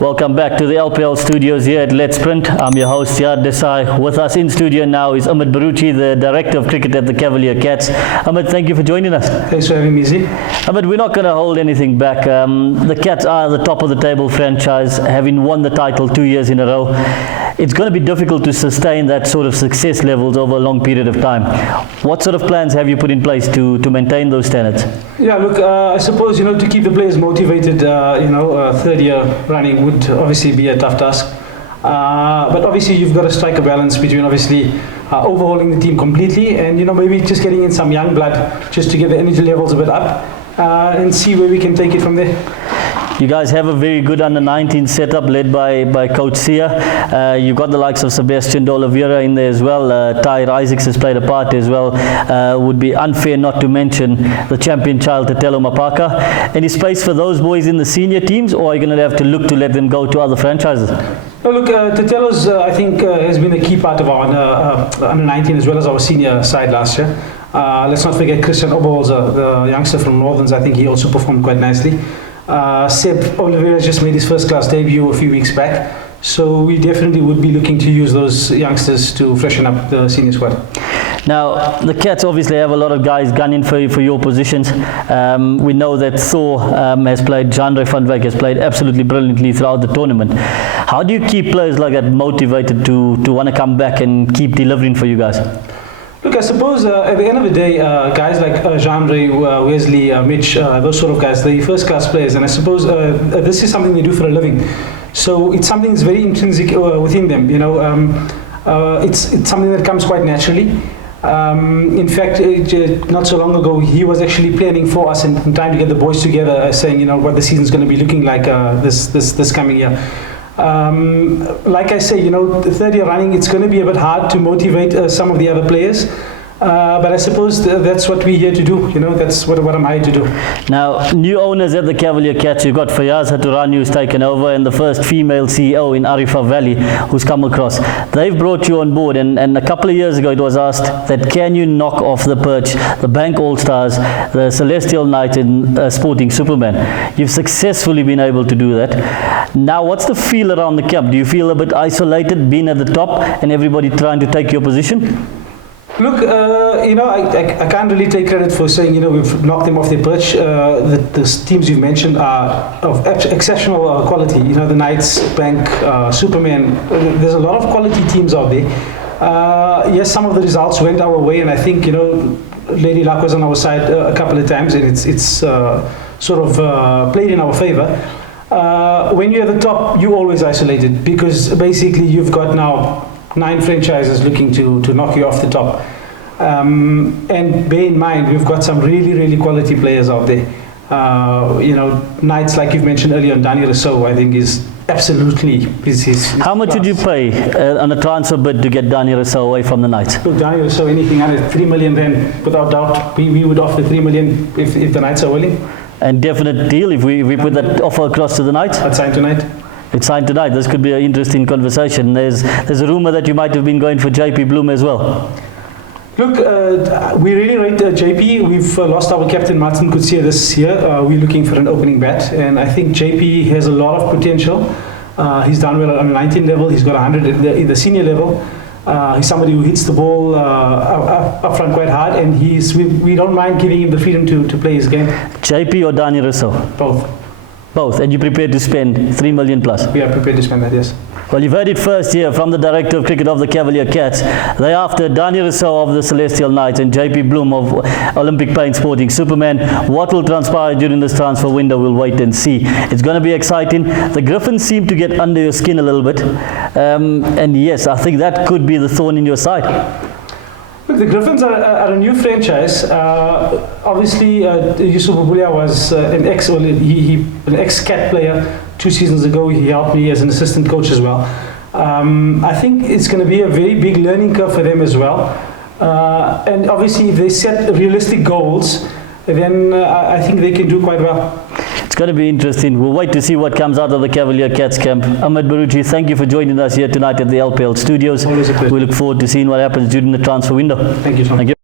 Welcome back to the LPL studios here at Let's Sprint. I'm your host, Yad Desai. With us in studio now is Ahmed Bharoocha, the Director of Cricket at the Cavalier Cats. Ahmed, thank you for joining us. Thanks for having me, Z. Ahmed, we're not going to hold anything back. The Cats are the top of the table franchise, having won the title 2 years in a row. It's going to be difficult to sustain that sort of success levels over a long period of time. What sort of plans have you put in place to maintain those standards? Yeah, look, I suppose, to keep the players motivated, third year running would obviously be a tough task. But obviously you've got to strike a balance between obviously overhauling the team completely and, maybe just getting in some young blood just to get the energy levels a bit up and see where we can take it from there. You guys have a very good under-19 setup led by Coach Sia. You've got the likes of Sebastian D'Oliveira in there as well. Tyre Isaacs has played a part as well. Would be unfair not to mention the champion child, Tatelo Mapaka. Any space for those boys in the senior teams, or are you going to have to look to let them go to other franchises? No, look, Tatelo's, I think, has been a key part of our under-19 as well as our senior side last year. Let's not forget Christian Oberholzer, the youngster from Northerns. I think he also performed quite nicely. Seb Oliveira just made his first class debut a few weeks back, so we definitely would be looking to use those youngsters to freshen up the senior squad. Now, the Cats obviously have a lot of guys gunning for your positions. We know that Thor has played, Jandre van Wyk has played absolutely brilliantly throughout the tournament. How do you keep players like that motivated to want to come back and keep delivering for you guys? Look, I suppose at the end of the day, guys like Jandre, Wesley, Mitch, those sort of guys, they're first-class players, and I suppose this is something they do for a living. So it's something that's very intrinsic within them. It's something that comes quite naturally. In fact, not so long ago, he was actually planning for us and trying to get the boys together, saying, what the season's going to be looking like this coming year. Like I say, the third year running, it's going to be a bit hard to motivate some of the other players. But I suppose that's what we're here to do. That's what I'm hired to do. Now, new owners at the Cavalier Cats, you've got Fayaz Haturani who's taken over, and the first female CEO in Arifa Valley who's come across. They've brought you on board, and a couple of years ago it was asked that can you knock off the perch, the Bank All-Stars, the Celestial Knight and Sporting Superman. You've successfully been able to do that. Now, what's the feel around the camp? Do you feel a bit isolated being at the top and everybody trying to take your position? Look, I can't really take credit for saying, we've knocked them off their perch. The teams you've mentioned are of exceptional quality. The Knights, Bank, Superman. There's a lot of quality teams out there. Yes, some of the results went our way, and I think, Lady Luck was on our side a couple of times, and it's sort of played in our favor. When you're at the top, you're always isolated because basically you've got now 9 franchises looking to knock you off the top. And bear in mind, we've got some really, really quality players out there. Knights, like you've mentioned earlier, Dani Rousseau, I think is absolutely his How much would you pay on a transfer bid to get Dani Rousseau away from the Knights? Look, Dani Rousseau, anything under 3 million, then without doubt, we would offer 3 million if the Knights are willing. And definite deal if we put that offer across to the Knights? I'd sign tonight. It's signed tonight. This could be an interesting conversation. There's a rumor that you might have been going for JP Bloom as well. Look, we really rate JP. We've lost our captain Martin Kutsia this year. We're looking for an opening bat, and I think JP has a lot of potential. He's done well on the 19 level. He's got 100 in the senior level. He's somebody who hits the ball up front quite hard, and we don't mind giving him the freedom to play his game. JP or Dani Rousseau? Both, and you're prepared to spend 3 million plus? We are prepared to spend that, yes. Well, you've heard it first here from the Director of Cricket of the Cavalier Cats. They're after Dani Rousseau of the Celestial Knights and JP Bloom of Olympic Paint Sporting Superman. What will transpire during this transfer window, we'll wait and see. It's going to be exciting. The Griffins seem to get under your skin a little bit. And yes, I think that could be the thorn in your side. Look, the Griffins are a new franchise. Obviously, Yusuf Bubulia was an ex-Cat player 2 seasons ago. He helped me as an assistant coach as well. I think it's going to be a very big learning curve for them as well. And obviously, if they set realistic goals, then I think they can do quite well. It's going to be interesting. We'll wait to see what comes out of the Cavalier Cats camp. Ahmed Bharoocha, thank you for joining us here tonight at the LPL studios. Always a pleasure. We look forward to seeing what happens during the transfer window. Thank you so much. Thank you.